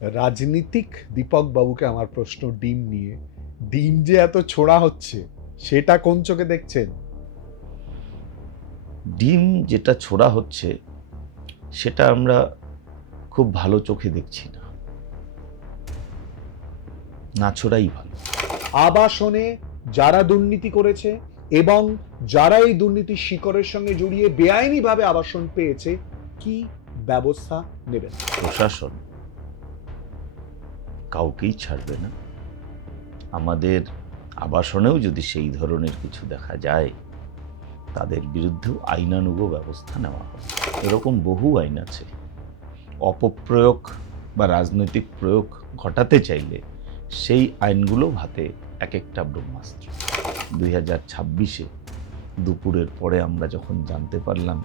রাজনীতিক দীপক বাবুকে আমার প্রশ্ন ডিম নিয়ে। ডিম যে এত ছোড়া হচ্ছে সেটা কোন চোখে দেখছেন? ডিম যেটা ছোড়া হচ্ছে সেটা আমরা খুব ভালো চোখে দেখছি না, না ছোড়াই ভালো। আবাসনে যারা দুর্নীতি করেছে এবং যারা এই দুর্নীতির শিকড়ের সঙ্গে জড়িয়ে বেআইনিভাবে আবাসন পেয়েছে, কি ব্যবস্থা নেবেন? প্রশাসন কাউকেই ছাড়বে না। আমাদের আবাসনেও যদি সেই ধরনের কিছু দেখা যায়, তাদের বিরুদ্ধেও আইনানুগ ব্যবস্থা নেওয়া হবে। এরকম বহু আইন আছে। অপপ্রয়োগ বা রাজনৈতিক প্রয়োগ ঘটাতে চাইলে সেই আইনগুলো হাতে এক একটা ব্রহ্মাস্ত্র। 2026-এ দুপুরের পরে আমরা যখন জানতে পারলাম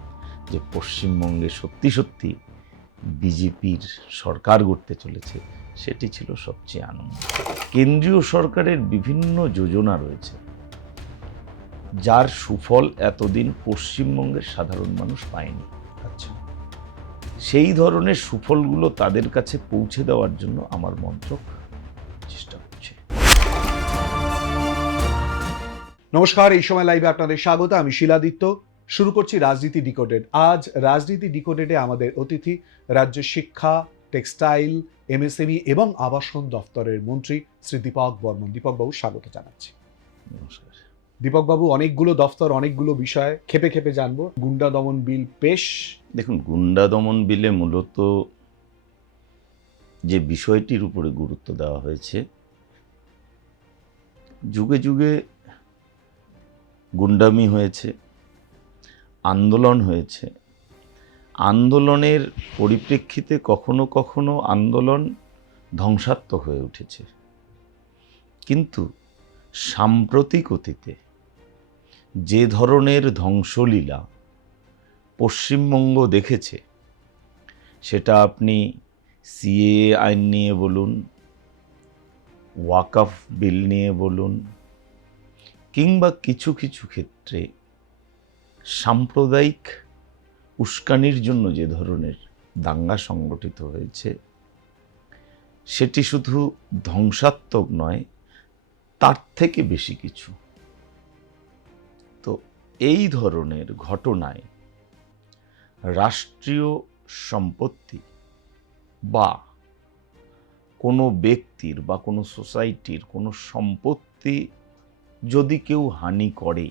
যে পশ্চিমবঙ্গে সত্যি সত্যি বিজেপির সরকার গড়তে চলেছে, সেটি ছিল সবচেয়ে আনন্দ। কেন্দ্রীয় সরকারের বিভিন্ন যোজনা রয়েছে যার সুফল এতদিন পশ্চিমবঙ্গের সাধারণ মানুষ পায়নি। আচ্ছা, সেই ধরনের সুফলগুলো তাদের কাছে পৌঁছে দেওয়ার জন্য আমার মন্ত্রক চেষ্টা করছে। নমস্কার, এই সময় লাইভে আপনাদের স্বাগত। আমি শিলাদিত্য। শুরু করছি রাজনীতি ডিকোডেড। আজ রাজনীতি ডিকোডেডে আমাদের অতিথি রাজ্যের শিক্ষা, টেক্সটাইল, এমএসএমই এবং আবাসন দফতরের মন্ত্রী শ্রী দীপক বর্মন। দীপকবাবু, স্বাগত জানাচ্ছি। নমস্কার। দীপকবাবু, অনেকগুলো দফতর, অনেকগুলো বিষয়, খেপে খেপে জানবো। গুন্ডা দমন বিল পেশ। দেখুন, গুন্ডা দমন বিলে মূলত যে বিষয়টির উপরে গুরুত্ব দেওয়া হয়েছে, যুগে যুগে গুন্ডামি হয়েছে, আন্দোলন হয়েছে। আন্দোলনের পরিপ্রেক্ষিতে কখনো কখনো আন্দোলন ধ্বংসাত্মক হয়ে উঠেছে, কিন্তু সাম্প্রতিক অতীতে যে ধরনের ধ্বংসলীলা পশ্চিমবঙ্গ দেখেছে, সেটা আপনি সিএএ আইন নিয়ে বলুন, ওয়াকফ বিল নিয়ে বলুন, কিংবা কিছু কিছু ক্ষেত্রে সাম্প্রদায়িক উস্কানির জন্য যে ধরনের দাঙ্গা সংগঠিত হয়েছে, সেটি শুধু ধ্বংসাত্মক নয়, তার থেকে বেশি কিছু। তো এই ধরনের ঘটনায় রাষ্ট্রীয় সম্পত্তি বা কোনো ব্যক্তির বা কোনো সোসাইটির কোনো সম্পত্তি যদি কেউ হানি করে,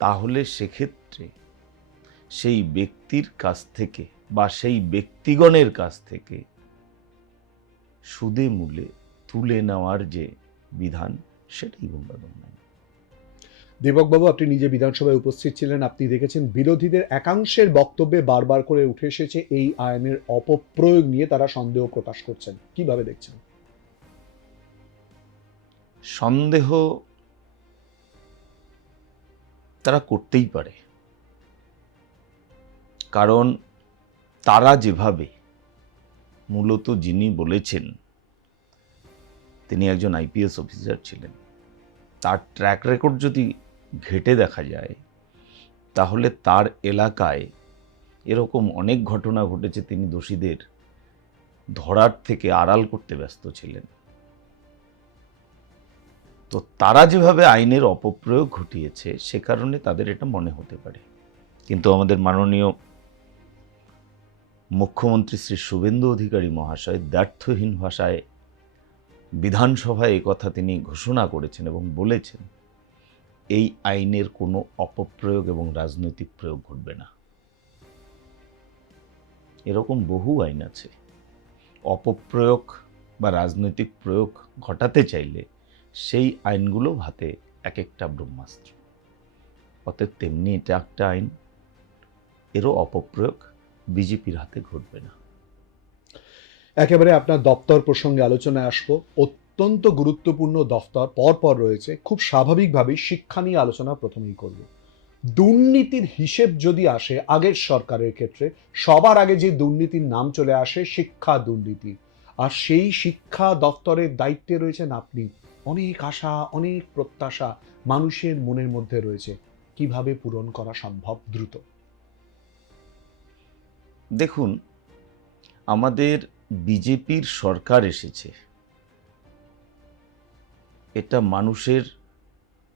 তাহলে সেক্ষেত্রে সেই ব্যক্তির কাছ থেকে বা সেই ব্যক্তিগণের কাছ থেকে সুদে মূলে তুলে নেওয়ার যে বিধান, সেটাই গুন্ডা দমন। দীপকবাবু, আপনি নিজে বিধানসভায় উপস্থিত ছিলেন। আপনি দেখেছেন বিরোধীদের একাংশের বক্তব্যে বারবার করে উঠে এসেছে এই আইনের অপপ্রয়োগ নিয়ে। তারা সন্দেহ প্রকাশ করছেন, কিভাবে দেখছেন? সন্দেহ তারা করতেই পারে, কারণ তারা যেভাবে, মূলত যিনি বলেছেন তিনি একজন আইপিএস অফিসার ছিলেন, তার ট্র্যাক রেকর্ড যদি ঘেঁটে দেখা যায়, তাহলে তার এলাকায় এরকম অনেক ঘটনা ঘটেছে তিনি দোষীদের ধরার থেকে আড়াল করতে ব্যস্ত ছিলেন। তো তারা যেভাবে আইনের অপপ্রয়োগ ঘটিয়েছে, সে কারণে তাদের এটা মনে হতে পারে। কিন্তু আমাদের মাননীয় মুখ্যমন্ত্রী শ্রী শুভেন্দু অধিকারী মহাশয় দ্ব্যর্থহীন ভাষায় বিধানসভায় কথা তিনি ঘোষণা করেছেন এবং বলেছেন, এই আইনের কোনো অপপ্রয়োগ এবং রাজনৈতিক প্রয়োগ ঘটবে না। এরকম বহু আইন আছে। অপপ্রয়োগ বা রাজনৈতিক প্রয়োগ ঘটাতে চাইলে সেই আইনগুলো হাতে এক একটা ব্রহ্মাস্ত্র। অতএব তেমনি এটা একটা আইন, এরও অপপ্রয়োগ বিজেপির হাতে ঘটবে না। একেবারে আপনার দপ্তর প্রসঙ্গে আলোচনায় আসবো। অত্যন্ত গুরুত্বপূর্ণ দফতর পরপর রয়েছে। খুব স্বাভাবিকভাবেই শিক্ষা নিয়ে আলোচনা প্রথমেই করব। দুর্নীতির হিসেব যদি আসে আগের সরকারের ক্ষেত্রে, সবার আগে যে দুর্নীতির নাম চলে আসে শিক্ষা দুর্নীতি। আর সেই শিক্ষা দপ্তরের দায়িত্বে রয়েছেন আপনি। অনেক আশা, অনেক প্রত্যাশা মানুষের মনের মধ্যে রয়েছে। কিভাবে পূরণ করা সম্ভব দ্রুত? দেখুন, আমাদের বিজেপির সরকার এসেছে, এটা মানুষের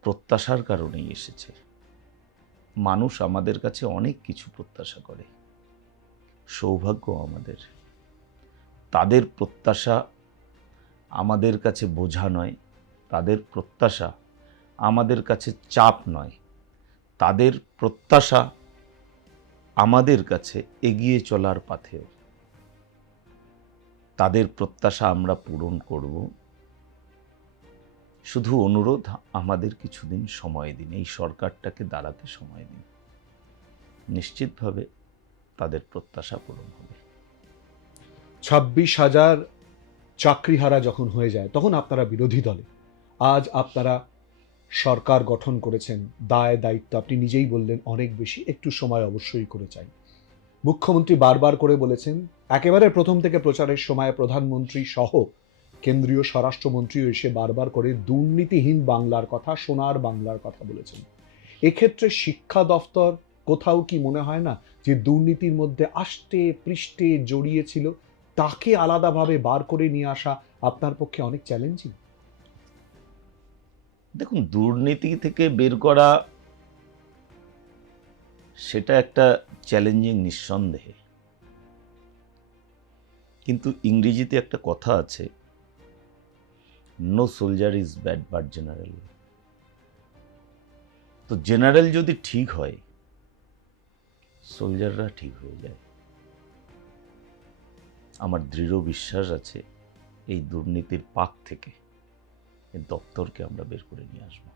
প্রত্যাশার কারণেই এসেছে। মানুষ আমাদের কাছে অনেক কিছু প্রত্যাশা করে, সৌভাগ্য আমাদের। তাদের প্রত্যাশা আমাদের কাছে বোঝা নয়, তাদের প্রত্যাশা আমাদের কাছে চাপ নয়, তাদের প্রত্যাশা আমাদের কাছে এগিয়ে চলার পাথেয়। তাদের প্রত্যাশা আমরা পূরণ করব। শুধু অনুরোধ, আমাদের কিছুদিন সময় দিন, এই সরকারটাকে দাঁড়াতে সময় দিন। নিশ্চিতভাবে তাদের প্রত্যাশা পূরণ হবে। 26,000 চাকরিহারা যখন হয়ে যায় তখন আপনারা বিরোধী দলে, আজ আপনারা সরকার গঠন করেছেন, দায় দায়িত্ব আপনি নিজেই বললেন অনেক বেশি, একটু সময় অবশ্যই করে চাই। মুখ্যমন্ত্রী বারবার করে বলেছেন, একেবারে প্রথম থেকে প্রচারের সময় প্রধানমন্ত্রী সহ কেন্দ্রীয় স্বরাষ্ট্রমন্ত্রীও এসে বারবার করে দুর্নীতিহীন বাংলার কথা, সোনার বাংলার কথা বলেছেন। এক্ষেত্রে শিক্ষা দফতর কোথাও কি মনে হয় না যে দুর্নীতির মধ্যে আষ্টে পৃষ্ঠে জড়িয়েছিল, তাকে আলাদাভাবে বার করে নিয়ে আসা আপনার পক্ষে অনেক চ্যালেঞ্জিং? দেখুন, দুর্নীতি থেকে বের করা সেটা একটা চ্যালেঞ্জিং নিঃসন্দেহে, কিন্তু ইংরেজিতে একটা কথা আছে, no soldier is bad but general. তো জেনারেল যদি ঠিক হয়, সোলজাররা ঠিক হয়ে যায়। আমার দৃঢ় বিশ্বাস আছে এই দুর্নীতির পাক থেকে এই দপ্তরকে আমরা বের করে নিয়ে আসবো।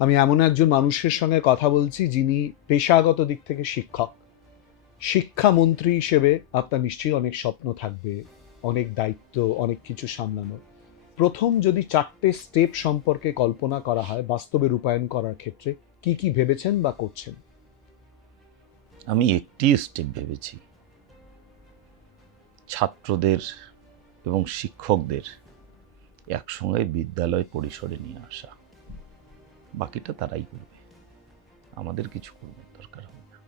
আমি এমন একজন মানুষের সঙ্গে কথা বলছি যিনি পেশাগত দিক থেকে শিক্ষক। শিক্ষামন্ত্রী হিসেবে আপনার নিশ্চয়ই অনেক স্বপ্ন থাকবে, অনেক দায়িত্ব, অনেক কিছু সামলানো। প্রথম যদি 4টে স্টেপ সম্পর্কে কল্পনা করা হয় বাস্তবে রূপায়ণ করার ক্ষেত্রে, কি কি ভেবেছেন বা করছেন? আমি একটি স্টেপ ভেবেছি, ছাত্রদের এবং শিক্ষকদের একসঙ্গে বিদ্যালয় পরিসরে নিয়ে আসা। বাকিটা তারাই করবে, আমাদের কিছু করবার দরকার হবে না।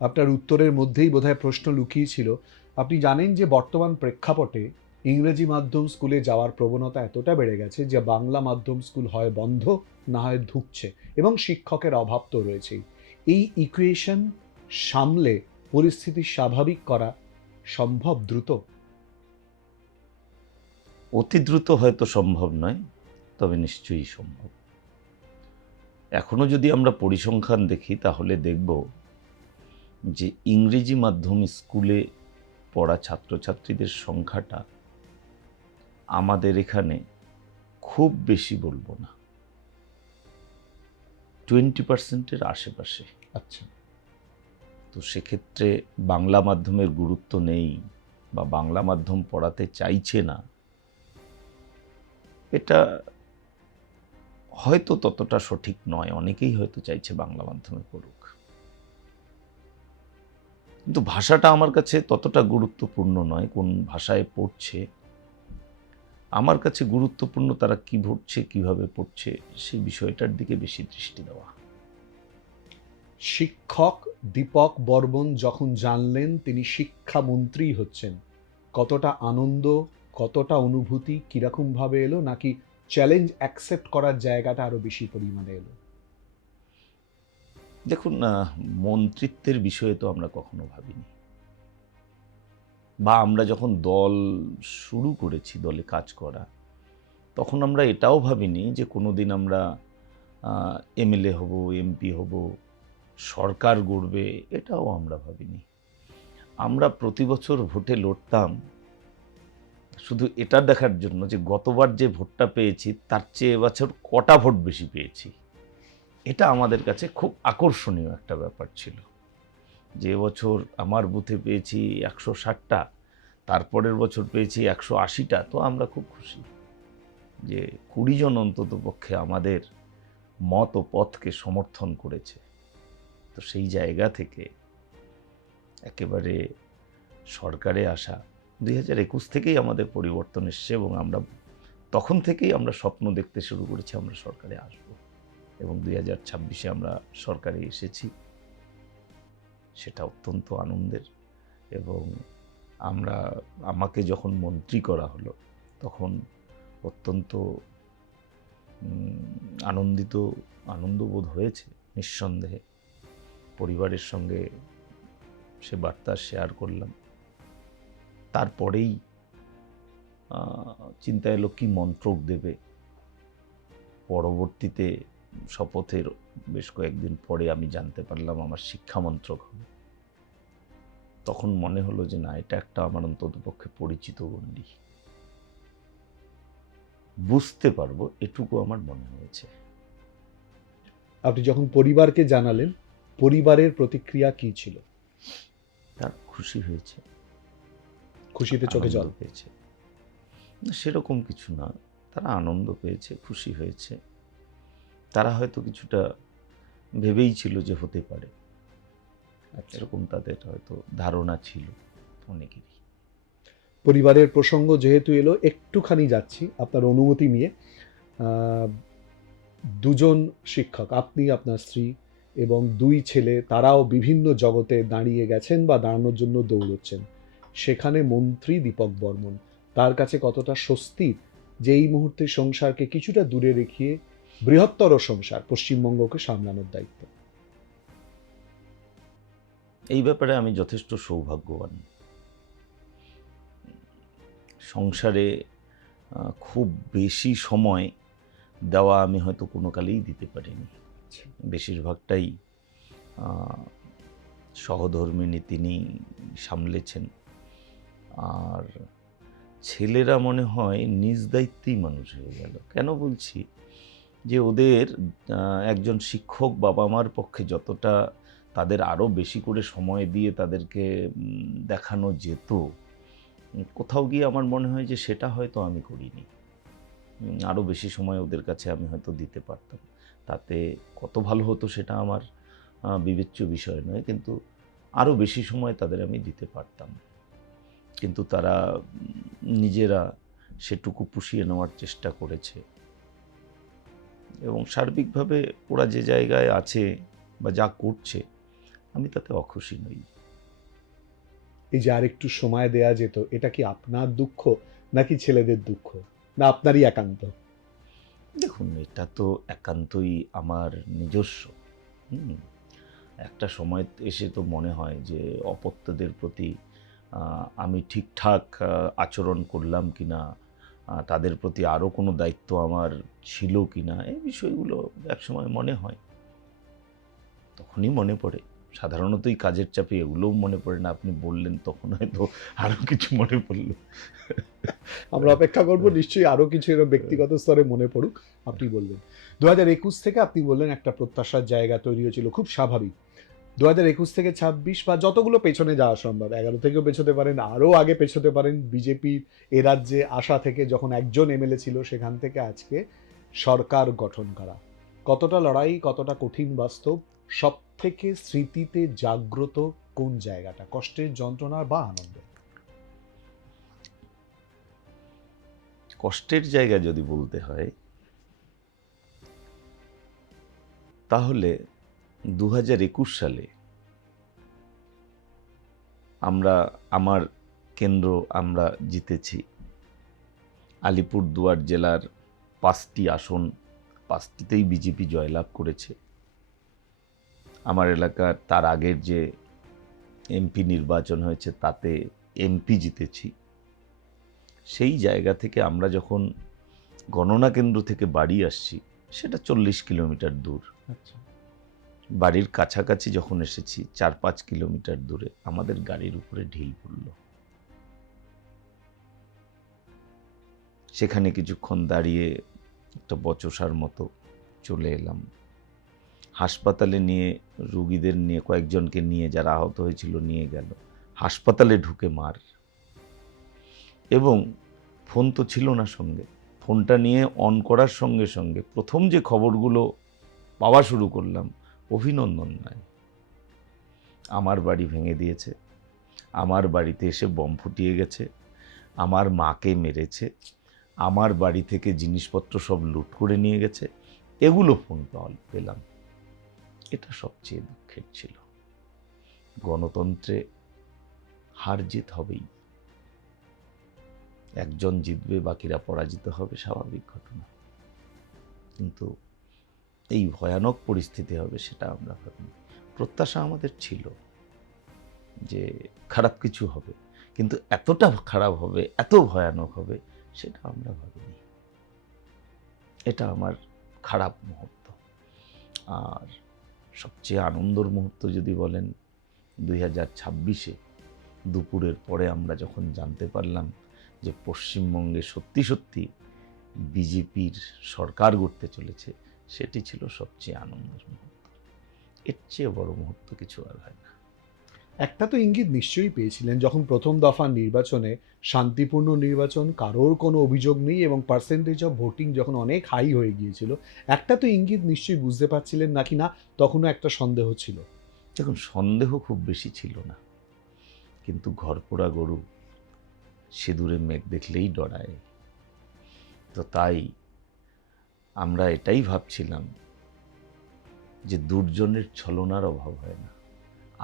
আপনার উত্তরের মধ্যেই বোধহয় প্রশ্ন লুকিয়ে ছিল। আপনি জানেন যে বর্তমান প্রেক্ষাপটে ইংরেজি মাধ্যম স্কুলে যাওয়ার প্রবণতা এতটা বেড়ে গেছে যে বাংলা মাধ্যম স্কুল হয় বন্ধ, না হয় ধুঁকছে, এবং শিক্ষকের অভাব তো রয়েছেই। এই ইকুয়েশন সামলে পরিস্থিতি স্বাভাবিক করা সম্ভব দ্রুত? অতি দ্রুত হয়তো সম্ভব নয়, তবে নিশ্চয়ই সম্ভব। এখনো যদি আমরা পরিসংখ্যান দেখি তাহলে দেখব যে ইংরেজি মাধ্যম স্কুলে পড়া ছাত্রছাত্রীদের সংখ্যাটা আমাদের এখানে খুব বেশি বলবো না, 20%-এর আশেপাশে। আচ্ছা, তো সেক্ষেত্রে বাংলা মাধ্যমের গুরুত্ব নেই বা বাংলা মাধ্যম পড়াতে চাইছে না, এটা হয়তো ততটা সঠিক নয়। অনেকেই হয়তো চাইছে বাংলা মাধ্যমে পড়ুক, কিন্তু ভাষাটা আমার কাছে ততটা গুরুত্বপূর্ণ নয়। কোন ভাষায় পড়ছে আমার কাছে গুরুত্বপূর্ণ, তারা কি পড়ছে, কিভাবে পড়ছে, সেই বিষয়টার দিকে বেশি দৃষ্টি দেওয়া। শিক্ষক দীপক বর্মন যখন জানলেন তিনি শিক্ষামন্ত্রী হচ্ছেন, কতটা আনন্দ, কতটা অনুভূতি, কিরকম ভাবে এলো, নাকি চ্যালেঞ্জ অ্যাকসেপ্ট করার জায়গাটা আরো বেশি পরিমাণে এলো? দেখুন, মন্ত্রিত্বের বিষয়ে তো আমরা কখনো ভাবিনি, বা আমরা যখন দল শুরু করেছি, দলে কাজ করা, তখন আমরা এটাও ভাবিনি যে কোনোদিন আমরা এমএলএ হব, এমপি হব, সরকার গড়বে, এটাও আমরা ভাবিনি। আমরা প্রতি বছর ভোটে লড়তাম শুধু এটা দেখার জন্য যে গতবার যে ভোটটা পেয়েছি তার চেয়ে এবছর কটা ভোট বেশি পেয়েছি। এটা আমাদের কাছে খুব আকর্ষণীয় একটা ব্যাপার ছিল, যে বছর আমার বুথে পেয়েছি 160টা, তারপরের বছর পেয়েছি 180টা। তো আমরা খুব খুশি যে 20 জন অন্তত পক্ষে আমাদের মত ও পথকে সমর্থন করেছে। তো সেই জায়গা থেকে একেবারে সরকারে আসা 2021 থেকেই আমাদের পরিবর্তন এসছে, এবং আমরা তখন থেকেই আমরা স্বপ্ন দেখতে শুরু করেছি আমরা সরকারে আসব, এবং 2026-এ আমরা সরকারে এসেছি। সেটা অত্যন্ত আনন্দের, এবং আমাকে যখন মন্ত্রী করা হলো তখন অত্যন্ত আনন্দবোধ হয়েছে নিঃসন্দেহে। পরিবারের সঙ্গে সে বার্তা শেয়ার করলাম। তারপরেই চিন্তা এলো কি মন্ত্রক দেবে। পরবর্তীতে শপথের বেশ কয়েকদিন পরে আমি জানতে পারলাম আমার শিক্ষা মন্ত্রক হবে। তখন মনে হলো যে না, এটা একটা আমার অন্ততপক্ষে পরিচিত গণ্ডি, বুঝতে পারবো, এটুকু আমার মনে হয়েছে। আপনি যখন পরিবারকে জানালেন, পরিবারের প্রতিক্রিয়া কি ছিল? তার খুশি হয়েছে, খুশিতে চোখে জল আনন্দ পেয়েছে। না, সেরকম কিছু না, তারা আনন্দ পেয়েছে, খুশি হয়েছে। তারা হয়তো কিছুটা ভেবেই ছিল যে হতে পারে, এরকম তাদের হয়তো ধারণা ছিল অনেকেরই। পরিবারের প্রসঙ্গ যেহেতু এলো, একটুখানি যাচ্ছি আপনার অনুমতি নিয়ে। দুজন শিক্ষক, আপনি, আপনার স্ত্রী এবং দুই ছেলে, তারাও বিভিন্ন জগতে দাঁড়িয়ে গেছেন বা দাঁড়ানোর জন্য দৌড়চ্ছেন। সেখানে মন্ত্রী দীপক বর্মন, তার কাছে কতটা স্বস্তির যে এই মুহূর্তে সংসারকে কিছুটা দূরে রেখে বৃহত্তর সংসার পশ্চিমবঙ্গকে সামলানোর দায়িত্ব? এই ব্যাপারে আমি যথেষ্ট সৌভাগ্যবান। সংসারে খুব বেশি সময় দেওয়া আমি হয়তো কোনো কালেই দিতে পারিনি। বেশিরভাগটাই সহধর্মিণী তিনি সামলেছেন। আর ছেলেরা মনে হয় নিজ দায়িত্বেই মানুষ হয়ে গেল। কেন বলছি, যে ওদের একজন শিক্ষক বাবা মার পক্ষে যতটা তাদের আরও বেশি করে সময় দিয়ে তাদেরকে দেখানো যেত, কোথাও গিয়ে আমার মনে হয় যে সেটা হয়তো আমি করিনি। আরও বেশি সময় ওদের কাছে আমি হয়তো দিতে পারতাম। তাতে কত ভালো হতো সেটা আমার বিবেচ্য বিষয় নয়, কিন্তু আরও বেশি সময় তাদের আমি দিতে পারতাম। কিন্তু তারা নিজেরা সেটুকু পুষিয়ে নেওয়ার চেষ্টা করেছে এবং সার্বিকভাবে ওরা যে জায়গায় আছে বা যা করছে, আমি তাতে অখুশি নই। এই যে আরেকটু সময় দেয়া যেত, এটা কি আপনার দুঃখ নাকি ছেলেদের দুঃখ, না আপনারই একান্ত? দেখুন, এটা তো একান্তই আমার নিজস্ব। একটা সময় এসে তো মনে হয় যে অপত্যদের প্রতি আমি ঠিকঠাক আচরণ করলাম কিনা, তাদের প্রতি আরও কোনো দায়িত্ব আমার ছিল কিনা, এই বিষয়গুলো একসময় মনে হয়। তখনই মনে পড়ে। সাধারণতই কাজের চাপে এগুলোও মনে পড়ে না। আপনি বললেন তখন হয়তো আরও কিছু মনে পড়ল। আমরা অপেক্ষা করব নিশ্চয়ই আরো কিছু এরকম ব্যক্তিগত স্তরে মনে পড়ুক। আপনি বললেন 2021 থেকে, আপনি বললেন একটা প্রত্যাশার জায়গা তৈরি হয়েছিল, খুব স্বাভাবিক। 2021 থেকে 26 বা যতগুলো পেছনে যাওয়া সম্ভব, 11 থেকেও পেছোতে পারেন, আরও আগে পেছোতে পারেন, বিজেপির এ রাজ্যে আসা থেকে যখন একজন এমএলএ ছিল সেখান থেকে আজকে সরকার গঠন করা, কতটা লড়াই, কতটা কঠিন বাস্তব, সব থেকে স্মৃতিতে জাগ্রত কোন জায়গাটা, কষ্টের, যন্ত্রণার বা আনন্দের? কষ্টের জায়গা যদি বলতে হয় তাহলে 2021 সালে আমার কেন্দ্র আমরা জিতেছি। আলিপুরদুয়ার জেলার 5টি আসন, 5টিতেই বিজেপি জয়লাভ করেছে। আমার এলাকার তার আগের যে এমপি নির্বাচন হয়েছে তাতে এমপি জিতেছি। সেই জায়গা থেকে আমরা যখন গণনা কেন্দ্র থেকে বাড়ি আসছি, সেটা 40 কিলোমিটার দূর। বাড়ির কাছাকাছি যখন এসেছি 4-5 কিলোমিটার দূরে আমাদের গাড়ির উপরে ঢিল পড়ল। সেখানে কিছুক্ষণ দাঁড়িয়ে একটা বচসার মতো চলে এলাম। হাসপাতালে নিয়ে রুগীদের নিয়ে, কয়েকজনকে নিয়ে, যারা আহত হয়েছিল নিয়ে গেল। হাসপাতালে ঢুকে মার, এবং ফোন তো ছিল না সঙ্গে। ফোনটা নিয়ে অন করার সঙ্গে সঙ্গে প্রথম যে খবরগুলো পাওয়া শুরু করলাম, অভিনন্দন নয়, আমার বাড়ি ভেঙে দিয়েছে, আমার বাড়িতে এসে বম ফুটিয়ে গেছে, আমার মাকে মেরেছে, আমার বাড়ি থেকে জিনিসপত্র সব লুট করে নিয়ে গেছে, এগুলো ফোন পেলাম। এটা সবচেয়ে দুঃখের ছিল। গণতন্ত্রে হার জিত হবেই, একজন জিতবে বাকিরা পরাজিত হবে, স্বাভাবিক ঘটনা। কিন্তু এই ভয়ানক পরিস্থিতি হবে সেটা আমরা ভাবিনি। প্রত্যাশা আমাদের ছিল যে খারাপ কিছু হবে, কিন্তু এতটা খারাপ হবে, এত ভয়ানক হবে সেটা আমরা ভাবিনি। এটা আমার খারাপ মুহূর্ত। আর সবচেয়ে আনন্দর মুহূর্ত যদি বলেন, 2026-এ দুপুরের পরে আমরা যখন জানতে পারলাম যে পশ্চিমবঙ্গে সত্যি সত্যি বিজেপির সরকার গড়তে চলেছে, সেটি ছিল সবচেয়ে আনন্দের মুহূর্ত। এর চেয়ে বড় মুহূর্ত কিছু আর হয় না। একটা তো ইঙ্গিত নিশ্চয়ই পেয়েছিলেন যখন প্রথম দফা নির্বাচনে, শান্তিপূর্ণ নির্বাচন, কারোর কোনো অভিযোগ নেই এবং পার্সেন্টেজ অফ ভোটিং যখন অনেক হাই হয়ে গিয়েছিল, একটা তো ইঙ্গিত নিশ্চয়ই বুঝতে পারছিলেন নাকি না তখনও একটা সন্দেহ ছিল? দেখুন, সন্দেহ খুব বেশি ছিল না, কিন্তু ঘরপোড়া গরু সিঁদুরে মেঘ দেখলেই ডরায়। তো তাই আমরা এটাই ভাবছিলাম যে দুর্জনের ছলনার অভাব হয় না,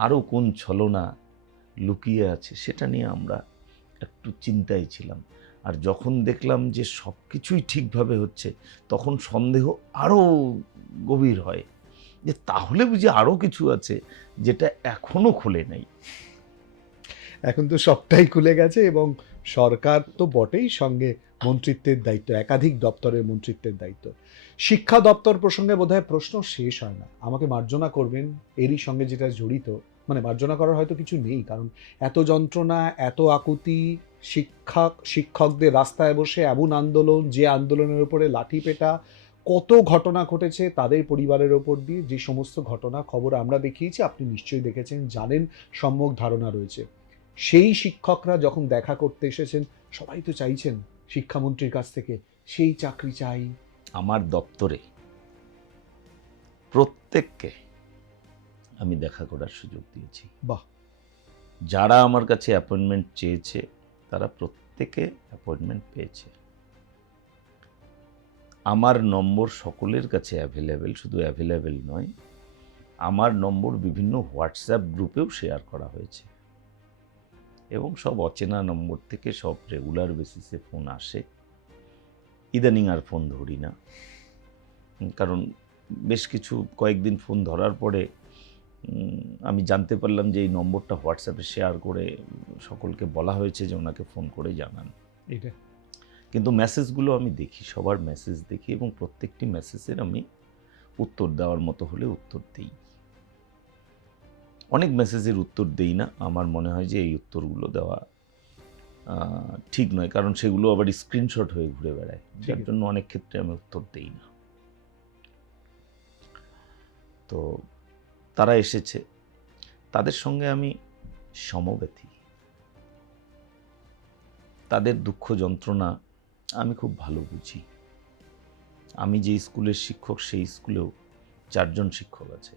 আরও কোন ছলনা লুকিয়ে আছে সেটা নিয়ে আমরা একটু চিন্তায় ছিলাম। আর যখন দেখলাম যে সব কিছুই ঠিকভাবে হচ্ছে, তখন সন্দেহ আরও গভীর হয় যে তাহলে বুঝি আরও কিছু আছে যেটা এখনো খোলে নাই। এখন তো সবটাই খুলে গেছে এবং সরকার তো বটেই, সঙ্গে মন্ত্রিত্বের দায়িত্ব, একাধিক দপ্তরের মন্ত্রিত্বের দায়িত্ব। শিক্ষা দপ্তর প্রসঙ্গে বোধহয় প্রশ্ন শেষ হয় না। আমাকে মার্জনা করবেন, এরই সঙ্গে যেটা জড়িত, মানে মার্জনা করার হয়তো কিছু নেই, কারণ এত যন্ত্রণা, এত আকুতি, শিক্ষকদের রাস্তায় বসে এমন আন্দোলন, যে আন্দোলনের উপরে লাঠি পেটা, কত ঘটনা ঘটেছে তাদের পরিবারের ওপর দিয়ে, যে সমস্ত ঘটনা খবর আমরা দেখিয়েছি, আপনি নিশ্চয়ই দেখেছেন, জানেন, সম্যক ধারণা রয়েছে। সেই শিক্ষকরা যখন দেখা করতে এসেছেন, সবাই তো চাইছেন শিক্ষামন্ত্রীর কাছ থেকে সেই চাকরি চাই। আমার দপ্তরে প্রত্যেককে আমি দেখা করার সুযোগ দিয়েছি। বাহ! যারা আমার কাছে অ্যাপয়েন্টমেন্ট চেয়েছে তারা প্রত্যেকে অ্যাপয়েন্টমেন্ট পেয়েছে। আমার নম্বর সকলের কাছে অ্যাভেলেবেল, শুধু অ্যাভেলেবেল নয়, আমার নম্বর বিভিন্ন হোয়াটসঅ্যাপ গ্রুপেও শেয়ার করা হয়েছে এবং সব অচেনা নম্বর থেকে সব রেগুলার বেসিসে ফোন আসে। ইদানিং আর ফোন ধরি না, কারণ বেশ কিছু কয়েকদিন ফোন ধরার পরে আমি জানতে পারলাম যে এই নম্বরটা হোয়াটসঅ্যাপে শেয়ার করে সকলকে বলা হয়েছে যে ওনাকে ফোন করে জানান। এটা কিন্তু মেসেজগুলো আমি দেখি, সবার মেসেজ দেখি এবং প্রত্যেকটি মেসেজের আমি উত্তর দেওয়ার মতো হলে উত্তর দিই। অনেক মেসেজের উত্তর দেই না, আমার মনে হয় যে এই উত্তরগুলো দেওয়া ঠিক নয়, কারণ সেগুলো আবার স্ক্রিনশট হয়ে ঘুরে বেড়ায়, যার জন্য অনেক ক্ষেত্রে আমি উত্তর দেই না। তো তারা এসেছে, তাদের সঙ্গে আমি সমব্যথী, তাদের দুঃখ যন্ত্রণা আমি খুব ভালো বুঝি। আমি যে স্কুলের শিক্ষক, সেই স্কুলেও 4 জন শিক্ষক আছে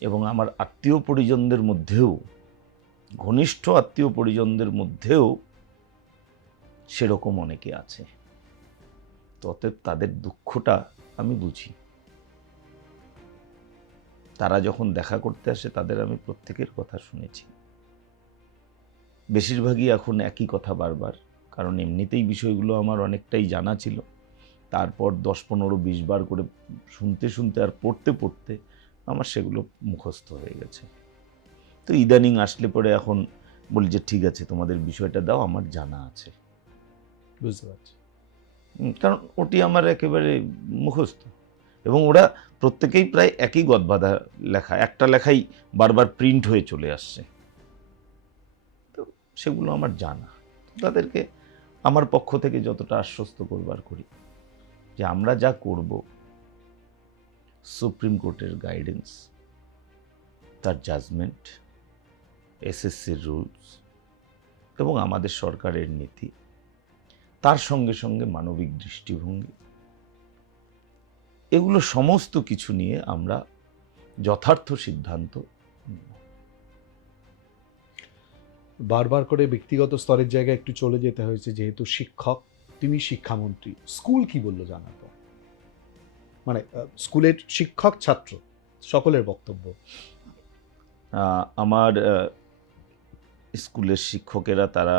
এবং আমার আত্মীয় পরিজনদের মধ্যেও, ঘনিষ্ঠ আত্মীয় পরিজনদের মধ্যেও সেরকম অনেকে আছে। অতএব তাদের দুঃখটা আমি বুঝি। তারা যখন দেখা করতে আসে তাদের আমি প্রত্যেকের কথা শুনেছি। বেশিরভাগই এখন একই কথা বারবার, কারণ এমনিতেই বিষয়গুলো আমার অনেকটাই জানা ছিল। তারপর 10, 15, 20 বার করে শুনতে শুনতে আর পড়তে পড়তে আমার সেগুলো মুখস্থ হয়ে গেছে। তো ইদানিং আসলে পরে এখন বলি যে ঠিক আছে, তোমাদের বিষয়টা দাও, আমার জানা আছে। বুঝতে পারছি। কারণ ওটি আমার একেবারে মুখস্থ এবং ওরা প্রত্যেকেই প্রায় একই গদবাঁধা লেখা, একটা লেখাই বারবার প্রিন্ট হয়ে চলে আসছে। তো সেগুলো আমার জানা। তাদেরকে আমার পক্ষ থেকে যতটা আশ্বস্ত করবার করি যে আমরা যা করব, সুপ্রিম কোর্টের গাইডেন্স, তার জাজমেন্ট, এসএসসির রুলস এবং আমাদের সরকারের নীতি, তার সঙ্গে সঙ্গে মানবিক দৃষ্টিভঙ্গি, এগুলো সমস্ত কিছু নিয়ে আমরা যথার্থ সিদ্ধান্ত নেব। বারবার করে ব্যক্তিগত স্তরের জায়গায় একটু চলে যেতে হয়েছে, যেহেতু শিক্ষক, তিনি শিক্ষামন্ত্রী। স্কুল কি বললো জানার পর? মানে স্কুলের শিক্ষক, ছাত্র সকলের বক্তব্য। আমার স্কুলের শিক্ষকেরা তারা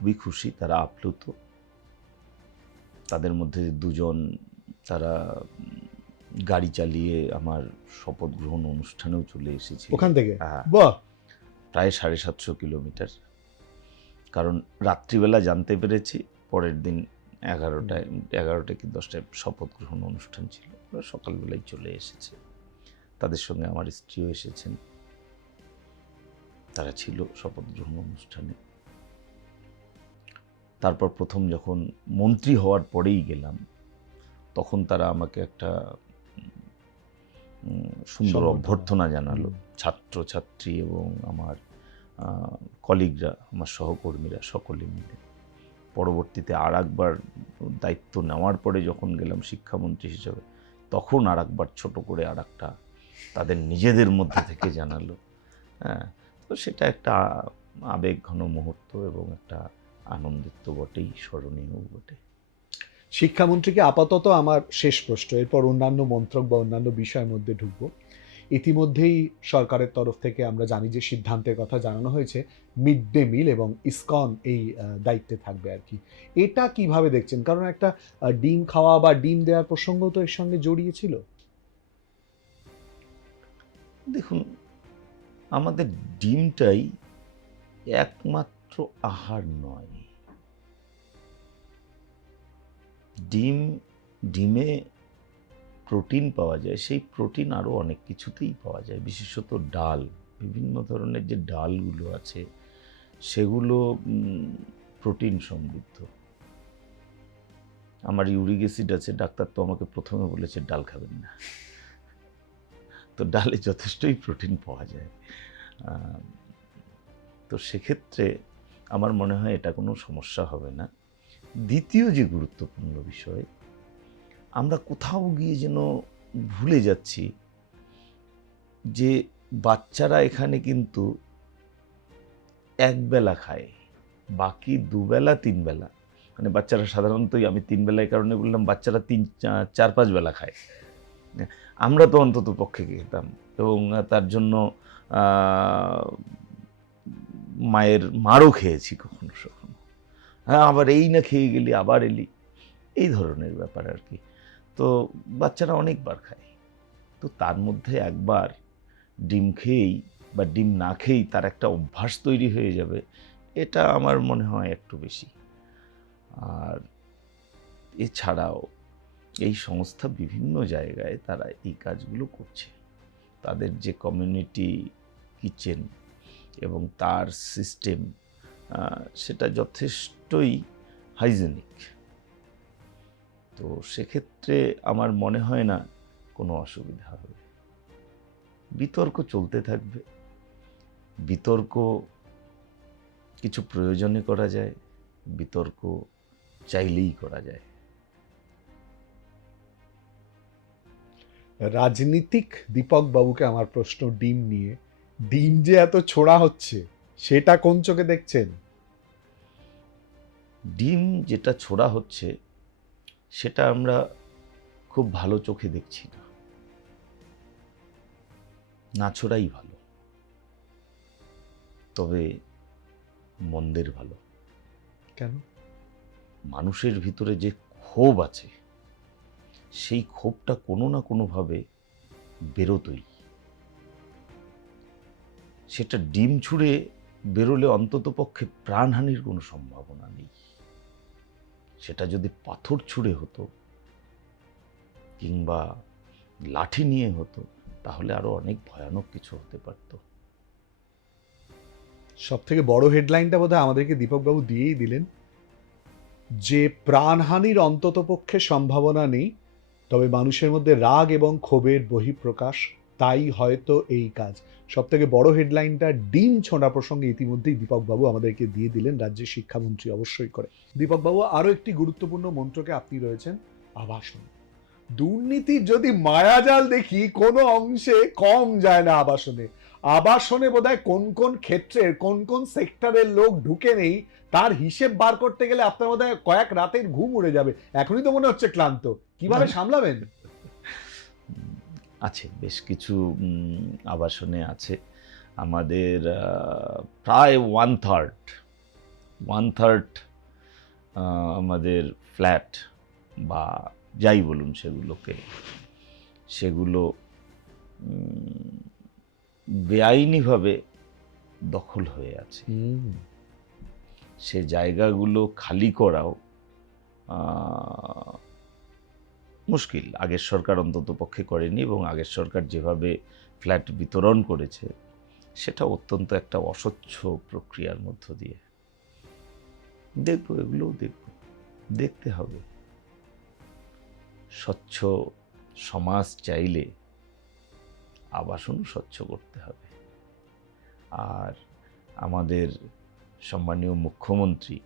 খুবই খুশি, তারা আপ্লুত। তাদের মধ্যে দুজন তারা গাড়ি চালিয়ে আমার শপথ গ্রহণ অনুষ্ঠানেও চলে এসেছিল। ওখান থেকে? হ্যাঁ, বাহ! প্রায় 750 কিলোমিটার। কারণ রাত্রিবেলা জানতে পেরেছি পরের দিন 11টা কি 10টায় শপথ গ্রহণ অনুষ্ঠান ছিল, ওরা সকালবেলায় চলে এসেছে। তাদের সঙ্গে আমার স্ত্রীও এসেছেন, তারা ছিল শপথ গ্রহণ অনুষ্ঠানে। তারপর প্রথম যখন মন্ত্রী হওয়ার পরেই গেলাম, তখন তারা আমাকে একটা সুন্দর সম্বর্ধনা। অভ্যর্থনা জানালো, ছাত্রছাত্রী এবং আমার কলিগরা, আমার সহকর্মীরা সকলে মিলে। পরবর্তীতে আর একবার দায়িত্ব নেওয়ার পরে যখন গেলাম শিক্ষামন্ত্রী হিসেবে, তখন আর একবার ছোট করে আর একটা তাদের নিজেদের মধ্যে থেকে জানালো। হ্যাঁ, তো সেটা একটা আবেগ ঘন মুহূর্ত এবং একটা আনন্দিত তো বটেই, স্মরণীয় বটে। শিক্ষামন্ত্রীকে আপাতত আমার শেষ প্রশ্ন, এরপর অন্যান্য মন্ত্রক বা অন্যান্য বিষয়ের মধ্যে ঢুকবো। ইতিমধ্যেই সরকারের তরফ থেকে আমরা জানি যে সিদ্ধান্তের কথা জানানো হয়েছে, মিড ডে মিল এবং ইসকন এই দায়িত্বে থাকবে আর কি। এটা কিভাবে দেখছেন? কারণ একটা ডিম খাওয়া বা ডিম দেওয়ার প্রসঙ্গ তো এর সঙ্গে জড়িয়ে ছিল। দেখুন, আমাদের ডিমটাই একমাত্র আহার নয়। ডিমে প্রোটিন পাওয়া যায়, সেই প্রোটিন আরও অনেক কিছুতেই পাওয়া যায়, বিশেষত ডাল, বিভিন্ন ধরনের যে ডালগুলো আছে সেগুলো প্রোটিন সমৃদ্ধ। আমার ইউরিক অ্যাসিড আছে, ডাক্তার তো আমাকে প্রথমে বলেছে ডাল খাবেন না। তো ডালে যথেষ্টই প্রোটিন পাওয়া যায়। তো সেক্ষেত্রে আমার মনে হয় এটা কোনো সমস্যা হবে না। দ্বিতীয় যে গুরুত্বপূর্ণ বিষয়, আমরা কোথাও গিয়ে যেন ভুলে যাচ্ছি যে বাচ্চারা এখানে কিন্তু একবেলা খায়, বাকি দুবেলা 3 বেলা, মানে বাচ্চারা সাধারণতই, আমি 3 বেলা এই কারণে বললাম, বাচ্চারা 4-5 বেলা খায়। আমরা তো অন্তত পক্ষে খেতাম, এবং তার জন্য মায়ের মারও খেয়েছি কখনো কখনো। হ্যাঁ, আবার এই না খেয়ে গেলি, আবার এলি, এই ধরনের ব্যাপার আর কি। তো বাচ্চারা অনেকবার খায়, তো তার মধ্যে একবার ডিম খেয়েই বা ডিম না খেয়েই তার একটা অভ্যাস তৈরি হয়ে যাবে, এটা আমার মনে হয় একটু বেশি। আর এছাড়াও এই সংস্থা বিভিন্ন জায়গায় তারা এই কাজগুলো করছে। তাদের যে কমিউনিটি কিচেন এবং তার সিস্টেম, সেটা যথেষ্টই হাইজেনিক। তো সেক্ষেত্রে আমার মনে হয় না কোনো অসুবিধা হবে। বিতর্ক চলতে থাকবে, বিতর্ক কিছু প্রয়োজনে করা যায়, বিতর্ক চাইলেই করা যায়। রাজনীতিক দীপক বাবুকে আমার প্রশ্ন ডিম নিয়ে। ডিম যে এত ছোড়া হচ্ছে, সেটা কোন চোখে দেখছেন? ডিম যেটা ছোড়া হচ্ছে সেটা আমরা খুব ভালো চোখে দেখছি না, না ছোড়াই ভালো। তবে মন্দের ভালো। কেন? মানুষের ভিতরে যে ক্ষোভ আছে, সেই ক্ষোভটা কোনো না কোনোভাবে বেরোতই। সেটা ডিম ছুঁড়ে বেরোলে অন্তত পক্ষে প্রাণহানির কোনো সম্ভাবনা নেই। সেটা যদি পাথর ছুঁড়ে হতো কিংবা লাঠি নিয়ে হতো, তাহলে আরো অনেক ভয়ানক কিছু হতে পারত। সব থেকে বড় হেডলাইনটা বোধহয় আমাদেরকে দীপকবাবু দিয়েই দিলেন, যে প্রাণহানির অন্ততপক্ষে সম্ভাবনা নেই, তবে মানুষের মধ্যে রাগ এবং ক্ষোভের বহিঃপ্রকাশ, তাই হয়তো এই কাজ। সব থেকে বড় হেডলাইনটা ডিম ছোঁড়া প্রসঙ্গে ইতিমধ্যেই দীপকবাবু আমাদেরকে দিয়ে দিলেন, রাজ্যের শিক্ষামন্ত্রী অবশ্যই করে। দীপকবাবু, আরও একটি গুরুত্বপূর্ণ মন্ত্রকে আপনি রয়েছেন, আবাসন। দুর্নীতির যদি মায়াজাল দেখি, কোনো অংশে কম যায় না আবাসনে। আবাসনে বোধহয় কোন কোন ক্ষেত্রের কোন কোন সেক্টরের লোক ঢুকে নেই, তার হিসেব বার করতে গেলে আপনার বোধহয় কয়েক রাতের ঘুম উড়ে যাবে। এখনই তো মনে হচ্ছে ক্লান্ত। কিভাবে সামলাবেন? আছে বেশ কিছু আবাসনে আছে আমাদের প্রায় 1/3 1/3 আমাদের ফ্ল্যাট বা যাই বলুন সেগুলো বেআইনিভাবে দখল হয়ে আছে। সে জায়গাগুলো খালি করাও মুশকিল। আগের সরকার অন্তত পক্ষে করেনি, এবং আগের সরকার যেভাবে ফ্ল্যাট বিতরণ করেছে সেটা অত্যন্ত একটা অস্বচ্ছ প্রক্রিয়ার মধ্য দিয়ে। এগুলোও দেখতে হবে। স্বচ্ছ সমাজ চাইলে আবাসনও স্বচ্ছ করতে হবে। আর আমাদের সম্মানীয় মুখ্যমন্ত্রী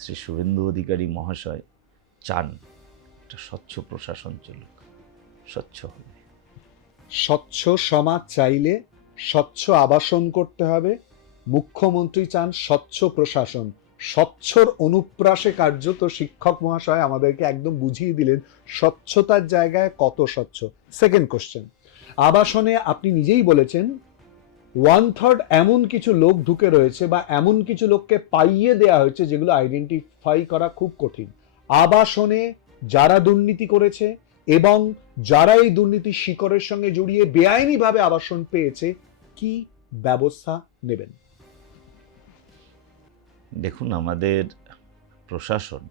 শ্রী শুভেন্দু অধিকারী মহাশয় চান একটা স্বচ্ছ প্রশাসন চলুক, স্বচ্ছ হবে। স্বচ্ছ সমাজ চাইলে স্বচ্ছ আবাসন করতে হবে। মুখ্যমন্ত্রী চান স্বচ্ছ প্রশাসন। স্বচ্ছর অনুপ্রাসে কার্যত শিক্ষক মহাশয় আমাদেরকে একদম বুঝিয়ে দিলেন স্বচ্ছতার জায়গায় কত স্বচ্ছ। সেকেন্ড কোশ্চেন, আবাসনে আপনি নিজেই বলেছেন 1/3 এমন কিছু লোক ঢুকে রয়েছে বা এমন কিছু লোককে পাইয়ে দেওয়া হয়েছে যেগুলো আইডেন্টিফাই করা খুব কঠিন। আবাসনে যারা দুর্নীতি করেছে এবং যারা এই দুর্নীতির শিকড়ের সঙ্গে জড়িয়ে বেআইনিভাবে আবাসন পেয়েছে, কি ব্যবস্থা নেবেন? দেখুন, আমাদের প্রশাসন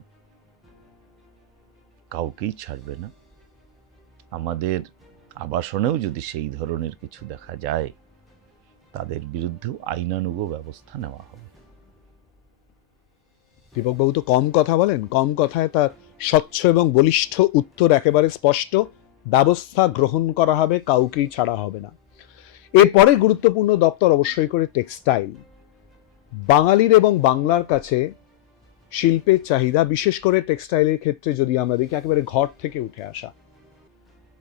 কাউকেই ছাড়বে না। আমাদের আবাসনেও যদি সেই ধরনের কিছু দেখা যায় তাদের বিরুদ্ধেও আইনানুগ ব্যবস্থা নেওয়া হবে। দীপকবাবু তো কম কথা বলেন, কম কথায় তার স্বচ্ছ এবং বলিষ্ঠ উত্তর একেবারে স্পষ্ট। ব্যবস্থা গ্রহণ করা হবে, কাউকেই ছাড়া হবে না। এরপরে গুরুত্বপূর্ণ দপ্তর অবশ্যই করে টেক্সটাইল। বাঙালির এবং বাংলার কাছে শিল্পের চাহিদা, বিশেষ করে টেক্সটাইলের ক্ষেত্রে যদি আমরা দেখি একেবারে ঘর থেকে উঠে আসা,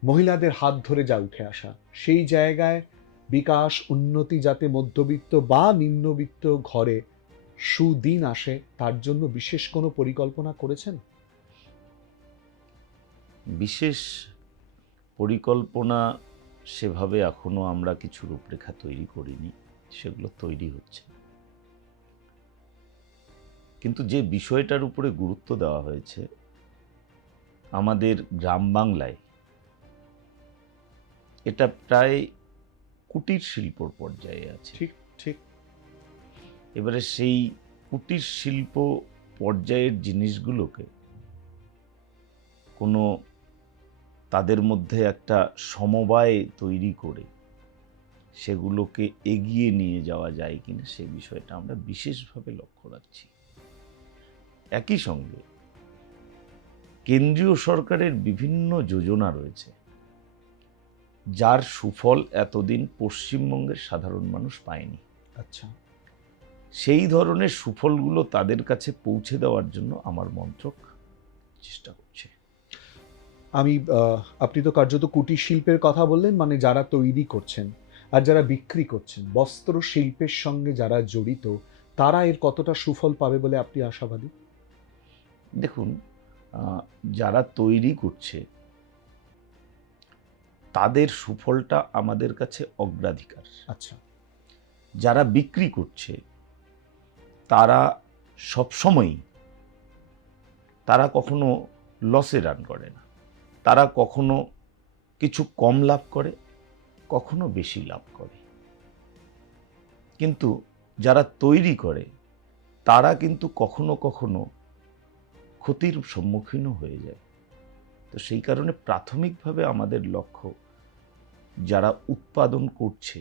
মহিলাদের হাত ধরে যা উঠে আসা, সেই জায়গায় বিকাশ উন্নতি যাতে মধ্যবিত্ত বা নিম্নবিত্ত ঘরে সুদিন আসে তার জন্য বিশেষ কোনো পরিকল্পনা করেছেন? বিশেষ পরিকল্পনা সেভাবে এখনো আমরা কিছু রূপরেখা তৈরি করিনি, সেগুলো তৈরি হচ্ছে। কিন্তু যে বিষয়টার উপরে গুরুত্ব দেওয়া হয়েছে, আমাদের গ্রাম বাংলায় এটা প্রায় কুটির শিল্পর পর্যায়ে আছে। ঠিক ঠিক। এবারে সেই কুটির শিল্প পর্যায়ের জিনিসগুলোকে কোনো তাদের মধ্যে একটা সমবায় তৈরি করে সেগুলোকে এগিয়ে নিয়ে যাওয়া যায় কিনা সে বিষয়টা আমরা বিশেষভাবে লক্ষ্য রাখছি। একই সঙ্গে কেন্দ্রীয় সরকারের বিভিন্ন যোজনা রয়েছে যার সুফল এতদিন পশ্চিমবঙ্গের সাধারণ মানুষ পায়নি। আচ্ছা, সেই ধরনের সুফলগুলো তাদের কাছে পৌঁছে দেওয়ার জন্য আমার মন্ত্রক চেষ্টা করছে। আপনি তো কার্যত কুটির শিল্পের কথা বললেন, মানে যারা তৈরি করছেন আর যারা বিক্রি করছেন, বস্ত্র শিল্পের সঙ্গে যারা জড়িত, তারা এর কতটা সুফল পাবে বলে আপনি আশাবাদী? দেখুন, যারা তৈরি করছে তাদের সুফলটা আমাদের কাছে অগ্রাধিকার। আচ্ছা, যারা বিক্রি করছে তারা সবসময়ই, তারা কখনো লসে রান করে না। তারা কখনো কিছু কম লাভ করে, কখনো বেশি লাভ করে। কিন্তু যারা তৈরি করে তারা কিন্তু কখনো কখনো ক্ষতির সম্মুখীনও হয়ে যায়। তো সেই কারণে প্রাথমিকভাবে আমাদের লক্ষ্য যারা উৎপাদন করছে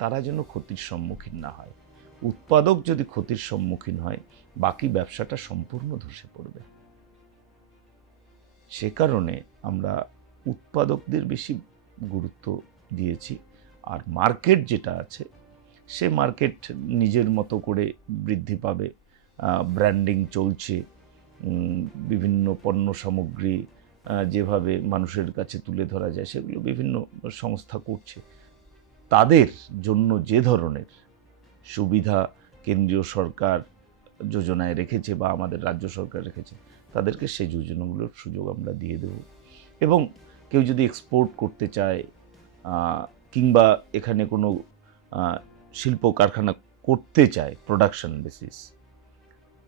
তারা যেন ক্ষতির সম্মুখীন না হয়। উৎপাদক যদি ক্ষতির সম্মুখীন হয়, বাকি ব্যবসাটা সম্পূর্ণ ধসে পড়বে। সে কারণে আমরা উৎপাদকদের বেশি গুরুত্ব দিয়েছি। আর মার্কেট যেটা আছে, সে মার্কেট নিজের মতো করে বৃদ্ধি পাবে। ব্র্যান্ডিং চলছে, বিভিন্ন পণ্য সামগ্রী যেভাবে মানুষের কাছে তুলে ধরা যায় সেগুলো বিভিন্ন সংস্থা করছে। তাদের জন্য যে ধরনের সুবিধা কেন্দ্রীয় সরকার যোজনায় রেখেছে বা আমাদের রাজ্য সরকার রেখেছে, তাদেরকে সেই যোজনাগুলোর সুযোগ আমরা দিয়ে দেব। এবং কেউ যদি এক্সপোর্ট করতে চায় কিংবা এখানে কোনো শিল্প কারখানা করতে চায় প্রোডাকশন বেসিস,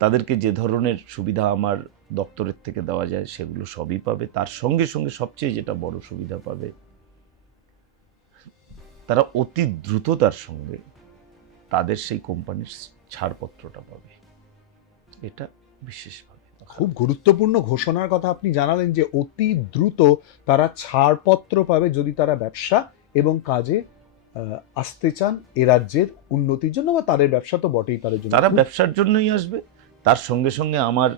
তাদেরকে যে ধরনের সুবিধা আমার দপ্তরের থেকে দেওয়া যায় সেগুলো সবই পাবে। তার সঙ্গে সঙ্গে সবচেয়ে যেটা বড় সুবিধা পাবে, তারা অতি দ্রুততার সঙ্গে তাদের সেই কোম্পানির ছাড়পত্রটা পাবে। এটা বিশেষভাবে খুব গুরুত্বপূর্ণ ঘোষণার কথা আপনি জানালেন যে অতি দ্রুত তারা ছাড়পত্র পাবে যদি তারা ব্যবসা এবং কাজে আসতে চান এ রাজ্যের উন্নতির জন্য, বা তাদের ব্যবসা তো বটেই, তাদের জন্য তারা ব্যবসার জন্যই আসবে। তার সঙ্গে সঙ্গে আমার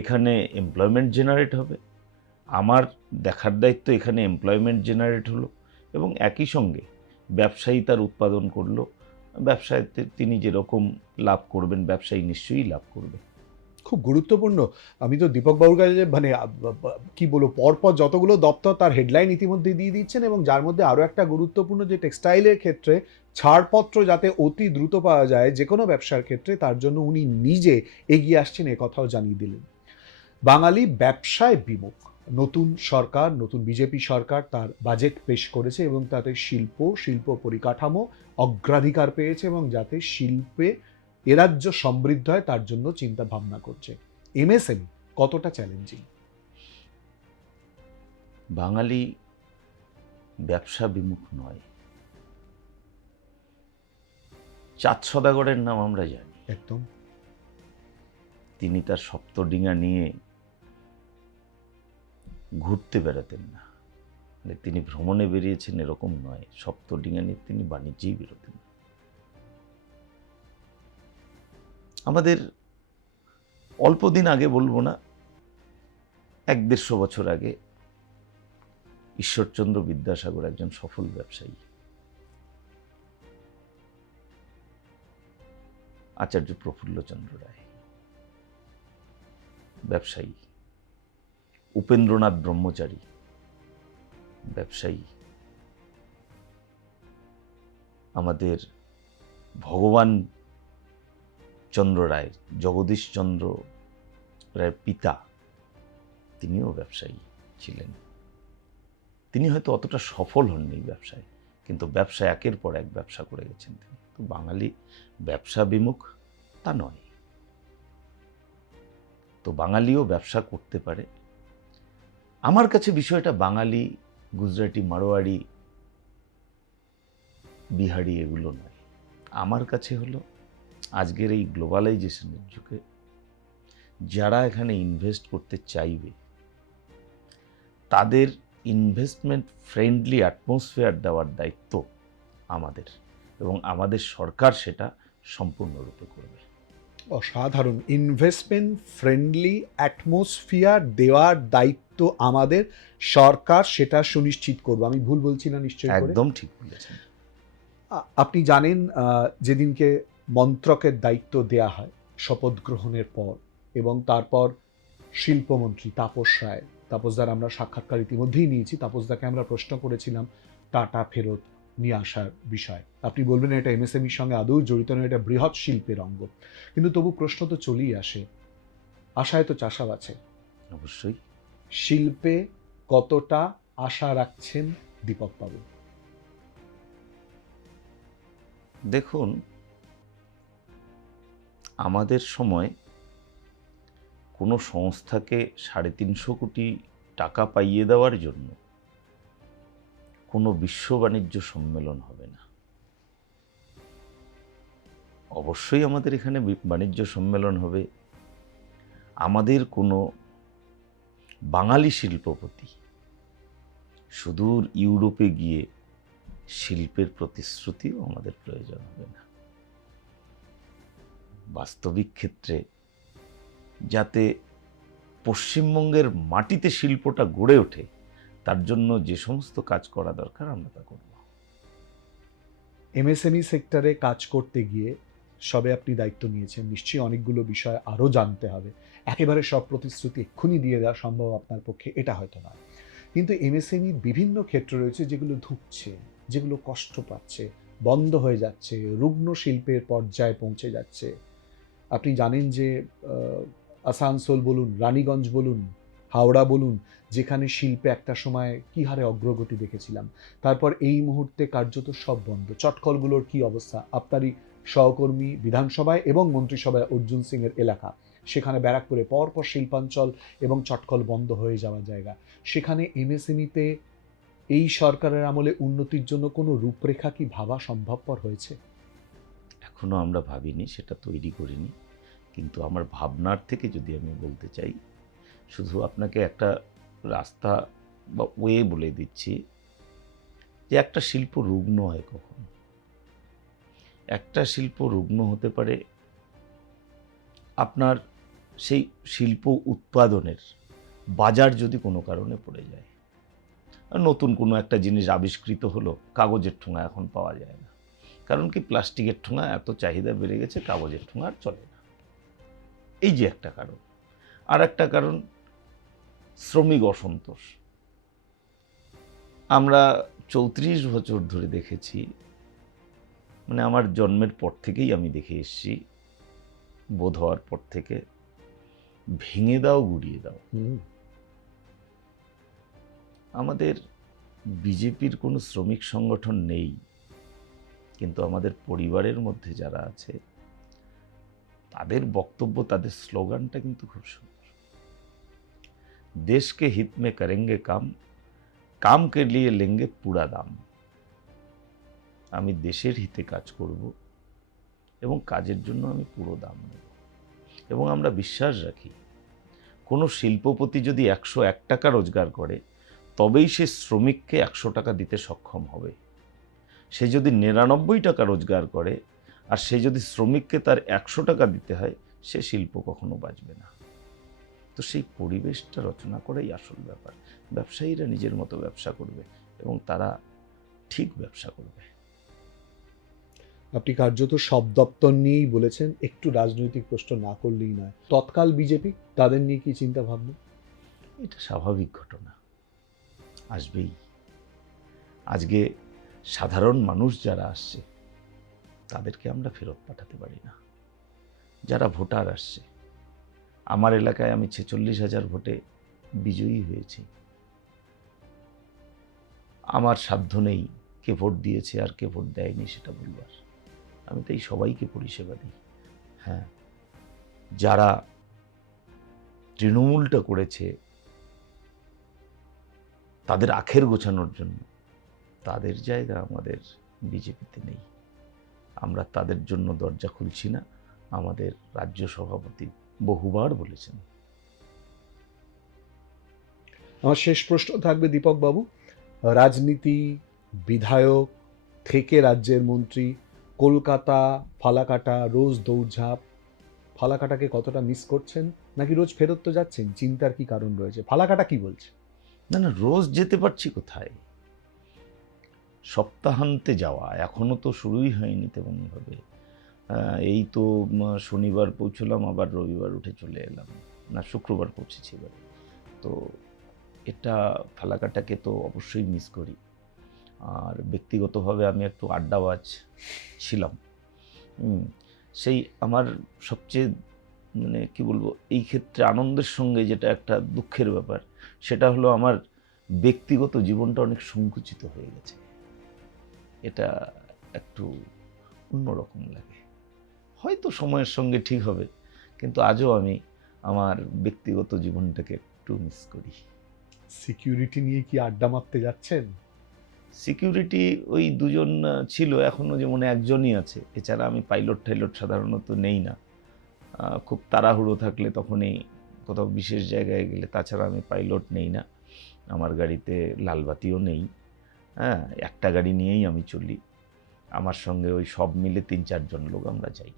এখানে এমপ্লয়মেন্ট জেনারেট হবে, আমার দেখার দায়িত্ব এখানে এমপ্লয়মেন্ট জেনারেট হলো, এবং একই সঙ্গে ব্যবসায়ী তার উৎপাদন করলো, ব্যবসায় তিনি যেরকম লাভ করবেন ব্যবসায়ী নিশ্চয়ই লাভ করবে। খুব গুরুত্বপূর্ণ। আমি তো দীপক বাবুর কাছে মানে কি বলবো, পরপর যতগুলো দপ্তর তার হেডলাইন ইতিমধ্যে দিয়ে দিচ্ছেন, এবং যার মধ্যে আরও একটা গুরুত্বপূর্ণ যে টেক্সটাইলের ক্ষেত্রে ছাড়পত্র যাতে অতি দ্রুত পাওয়া যায় যে কোনো ব্যবসার ক্ষেত্রে, তার জন্য উনি নিজে এগিয়ে আসছেন, এ কথাও জানিয়ে দিলেন। বাঙালি ব্যবসায় বিমুখ। নতুন সরকার, নতুন বিজেপি সরকার তার বাজেট পেশ করেছে এবং তাতে শিল্প পরিকাঠামো অগ্রাধিকার পেয়েছে, এবং যাতে শিল্পে এ রাজ্য সমৃদ্ধ হয় তার জন্য চিন্তা ভাবনা করছে। এমএসএমই কতটা চ্যালেঞ্জিং? বাঙালি ব্যবসা বিমুখ নয়। চাঁদ সদাগরের নাম আমরা জানি। একদম। তিনি তার সপ্তডিঙা নিয়ে ঘুরতে বেড়াতেন না, মানে তিনি ভ্রমণে বেরিয়েছেন এরকম নয়। সপ্তডিঙা নিয়ে তিনি বাণিজ্যেই বেরোতেন। আমাদের অল্প দিন আগে, বলবো না, 100-150 বছর আগে ঈশ্বরচন্দ্র বিদ্যাসাগর একজন সফল ব্যবসায়ী, আচার্য প্রফুল্লচন্দ্র রায় ব্যবসায়ী, উপেন্দ্রনাথ ব্রহ্মচারী ব্যবসায়ী, আমাদের ভগবান চন্দ্র রায়, জগদীশ চন্দ্র রায়ের পিতা, তিনিও ব্যবসায়ী ছিলেন। তিনি হয়তো অতটা সফল হননি ব্যবসায়, কিন্তু ব্যবসা একের পর এক ব্যবসা করে গেছেন তিনি। তো বাঙালি ব্যবসা বিমুখ তা নয়। তো বাঙালিও ব্যবসা করতে পারে। আমার কাছে বিষয়টা বাঙালি, গুজরাটি, মারোয়াড়ি, বিহারি এগুলো নয়। আমার কাছে হলো আজকের এই গ্লোবালাইজেশনের যুগে যারা এখানে ইনভেস্ট করতে চাইবে তাদের ইনভেস্টমেন্ট ফ্রেন্ডলি অ্যাটমসফিয়ার দেওয়ার দায়িত্ব আমাদের, এবং আমাদের সরকার সেটা সম্পূর্ণরূপে করবে। অসাধারণ। ইনভেস্টমেন্ট ফ্রেন্ডলি অ্যাটমসফিয়ার দেওয়ার দায়িত্ব আমাদের, সরকার সেটা সুনিশ্চিত করবে। আমি ভুল বলছি না নিশ্চয়ই? একদম ঠিক বলেছেন। আপনি জানেন যেদিনকে মন্ত্রকের দায়িত্ব দেয়া হয় শপথ গ্রহণের পর, এবং তারপর শিল্পমন্ত্রী তাপসদার আমরা সাক্ষাৎকার ইতিমধ্যেই নিয়েছি। তাপসদাকে আমরা প্রশ্ন করেছিলাম টাটা ফেরত নিয়ে আসার বিষয়। আপনি বলবেন এটা এমএসএমইর সঙ্গে আদৌ জড়িত নয়, এটা বৃহৎ শিল্পের অঙ্গ, কিন্তু তবু প্রশ্ন তো চলেই আসে, আশায় তো চাষাও আছে। অবশ্যই। শিল্পে কতটা আশা রাখছেন দীপক বাবু? দেখুন, আমাদের সময় কোনো সংস্থাকে 350 কোটি টাকা পাইয়ে দেওয়ার জন্য কোনো বিশ্ব বাণিজ্য সম্মেলন হবে না। অবশ্যই আমাদের এখানে বাণিজ্য সম্মেলন হবে। আমাদের কোনো বাঙালি শিল্পপতি সুদূর ইউরোপে গিয়ে শিল্পের প্রতিশ্রুতিও আমাদের প্রয়োজন হবে না। বাস্তবিক ক্ষেত্রে যাতে পশ্চিমবঙ্গের মাটিতে শিল্পটা গড়ে ওঠে তার জন্য যে সমস্ত কাজ করা দরকার আমরা তা করব। এমএসএমই সেক্টরে কাজ করতে গিয়ে সবে আপনি দায়িত্ব নিয়েছেন, নিশ্চয়ই অনেকগুলো বিষয় আরও জানতে হবে। একেবারে সব প্রতিশ্রুতি এক্ষুনি দিয়ে দেওয়া সম্ভব আপনার পক্ষে এটা হয়তো নয়, কিন্তু এমএসএমইর বিভিন্ন ক্ষেত্র রয়েছে যেগুলো ধুঁকছে, যেগুলো কষ্ট পাচ্ছে, বন্ধ হয়ে যাচ্ছে, রুগ্ন শিল্পের পর্যায়ে পৌঁছে যাচ্ছে। আপনি জানেন যে আসানসোল বলুন, রানীগঞ্জ বলুন, হাওড়া বলুন, যেখানে শিল্পে একটা সময় কী হারে অগ্রগতি দেখেছিলাম, তারপর এই মুহূর্তে কার্যত সব বন্ধ। চটকলগুলোর কি অবস্থা আপনারই সহকর্মী বিধানসভায় এবং মন্ত্রিসভায় অর্জুন সিংয়ের এলাকা, সেখানে ব্যারাকপুরে পরপর শিল্পাঞ্চল এবং চটকল বন্ধ হয়ে যাওয়া জায়গা, সেখানে এমএসএমইতে এই সরকারের আমলে উন্নতির জন্য কোনো রূপরেখা কি ভাবা সম্ভবপর হয়েছে? এখনো আমরা ভাবিনি, সেটা তৈরি করিনি, কিন্তু আমার ভাবনার থেকে যদি আমি বলতে চাই, শুধু আপনাকে একটা রাস্তা বা ওয়ে বলে দিচ্ছি যে একটা শিল্প রুগ্ন হয় কখন। একটা শিল্প রুগ্ন হতে পারে আপনার সেই শিল্প উৎপাদনের বাজার যদি কোনো কারণে পড়ে যায়। নতুন কোনো একটা জিনিস আবিষ্কৃত হলো, কাগজের ঠোঙা এখন পাওয়া যায় না, কারণ কি প্লাস্টিকের ঠোঙা এত চাহিদা বেড়ে গেছে, কাগজের ঠোঙা আর চলে না। এই যে একটা কারণ। আর একটা কারণ শ্রমিক অসন্তোষ। আমরা 34 বছর ধরে দেখেছি, মানে আমার জন্মের পর থেকেই আমি দেখে এসেছি, বোধ হওয়ার পর থেকে, ভেঙে দাও গুড়িয়ে দাও। আমাদের বিজেপির কোনো শ্রমিক সংগঠন নেই, কিন্তু আমাদের পরিবারের মধ্যে যারা আছে তাদের বক্তব্য, তাদের স্লোগানটা কিন্তু খুব সুন্দর। দেশকে হিত মে করেঙ্গে কাম, কাম কে লিয়ে লেঙ্গে পুরা দাম। আমি দেশের হিতে কাজ করব এবং কাজের জন্য আমি পুরো দাম নেব। এবং আমরা বিশ্বাস রাখি, কোনো শিল্পপতি যদি 101 টাকা রোজগার করে তবেই সে শ্রমিককে 100 টাকা দিতে সক্ষম হবে। সে যদি 99 টাকা রোজগার করে আর সে যদি শ্রমিককে তার 100 টাকা দিতে হয়, সে শিল্প কখনো বাঁচবে না। তো সেই পরিবেশটা রচনা করাই আসল ব্যাপার। ব্যবসায়ীরা নিজের মতো ব্যবসা করবে এবং তারা ঠিক ব্যবসা করবে। আপনি কার্যত সব দপ্তর নিয়েই বলেছেন, একটু রাজনৈতিক প্রশ্ন না করলেই নয়। তৎকাল বিজেপি, তাদের নিয়ে কি চিন্তা ভাবনা? এটা স্বাভাবিক ঘটনা, আসবেই। আজকে সাধারণ মানুষ যারা আসছে তাদেরকে আমরা ফেরত পাঠাতে পারি না। যারা ভোটার আসছে, আমার এলাকায় আমি 46,000 ভোটে বিজয়ী হয়েছি। আমার সাধ্য নেই কে ভোট দিয়েছে আর কে ভোট দেয়নি সেটা বলবার। আমি তাই সবাইকে পরিষেবা দিই। হ্যাঁ, যারা তৃণমূলটা করেছে তাদের আখের গোছানোর জন্য, তাদের জায়গা আমাদের বিজেপিতে নেই। আমরা তাদের জন্য দরজা খুলছি না। আমাদের রাজ্য সভাপতি বহুবার বলেছেন। আমার শেষ প্রশ্ন থাকবে দীপক বাবু, রাজনীতি, বিধায়ক থেকে রাজ্যের মন্ত্রী, কলকাতা, ফালাকাটা, রোজ দৌড়ঝাঁপ, ফালাকাটাকে কতটা মিস করছেন, নাকি রোজ ফেরত তো যাচ্ছেন? চিন্তার কি কারণ রয়েছে? ফালাকাটা কি বলছে? না না, রোজ যেতে পারছি কোথায়? সপ্তাহান্তে যাওয়া এখনো তো শুরুই হয়নি তেমনভাবে। এই তো শনিবার পৌঁছলাম, আবার রবিবার উঠে চলে এলাম, না শুক্রবার পৌঁছেছি এবার। তো এটা ফালাকাটাকে তো অবশ্যই মিস করি। আর ব্যক্তিগতভাবে আমি একটু আড্ডাবাজ ছিলাম। সেই আমার সবচেয়ে মানে কি বলবো, এই ক্ষেত্রে আনন্দের সঙ্গে যেটা একটা দুঃখের ব্যাপার, সেটা হলো আমার ব্যক্তিগত জীবনটা অনেক সংকুচিত হয়ে গেছে। এটা একটু অন্যরকম লাগে। হয়তো সময়ের সঙ্গে ঠিক হবে, কিন্তু আজও আমি আমার ব্যক্তিগত জীবনটাকে একটু মিস করি। সিকিউরিটি নিয়ে কি আড্ডা মারতে যাচ্ছেন? সিকিউরিটি ওই দুজন ছিল, এখনও যেমন একজনই আছে। এছাড়া আমি পাইলট টাইলট সাধারণত নেই না। খুব তাড়াহুড়ো থাকলে তখনই কোথাও বিশেষ জায়গায় গেলে, তাছাড়া আমি পাইলট নেই না। আমার গাড়িতে লালবাতিও নেই। হ্যাঁ, একটা গাড়ি নিয়েই আমি চলি। আমার সঙ্গে ওই সব মিলে 3-4 জন লোক আমরা যাই।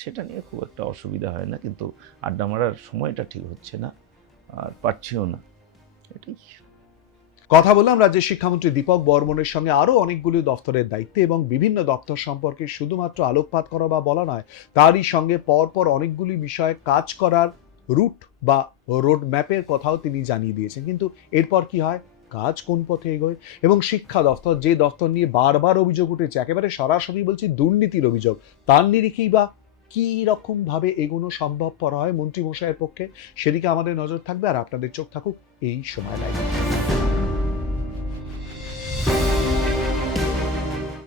সেটা নিয়ে খুব একটা অসুবিধা হয় না, কিন্তু আড্ডা মারার সময়টা ঠিক হচ্ছে না, আর পারছিও না। এটাই। কথা বললাম রাজ্যের শিক্ষামন্ত্রী দীপক বর্মনের সঙ্গে আরও অনেকগুলি দপ্তরের দায়িত্বে এবং বিভিন্ন দপ্তর সম্পর্কে শুধুমাত্র আলোকপাত করা বা বলা নয়, তারই সঙ্গে পরপর অনেকগুলি বিষয়ে কাজ করার রুট বা রোড ম্যাপের কথাও তিনি জানিয়ে দিয়েছেন। কিন্তু এরপর কি হয়, কাজ কোন পথে এগোয়? এবং শিক্ষা দপ্তর, যে দপ্তর নিয়ে বারবার অভিযোগ উঠেছে, একেবারে সরাসরি বলছি দুর্নীতির অভিযোগ, তার নিরিখেই বা কী রকমভাবে এগোনো সম্ভবপর হয় মন্ত্রীমশাইয়ের পক্ষে, সেদিকে আমাদের নজর থাকবে। আর আপনাদের চোখ থাকুক এই সময় লাইভ।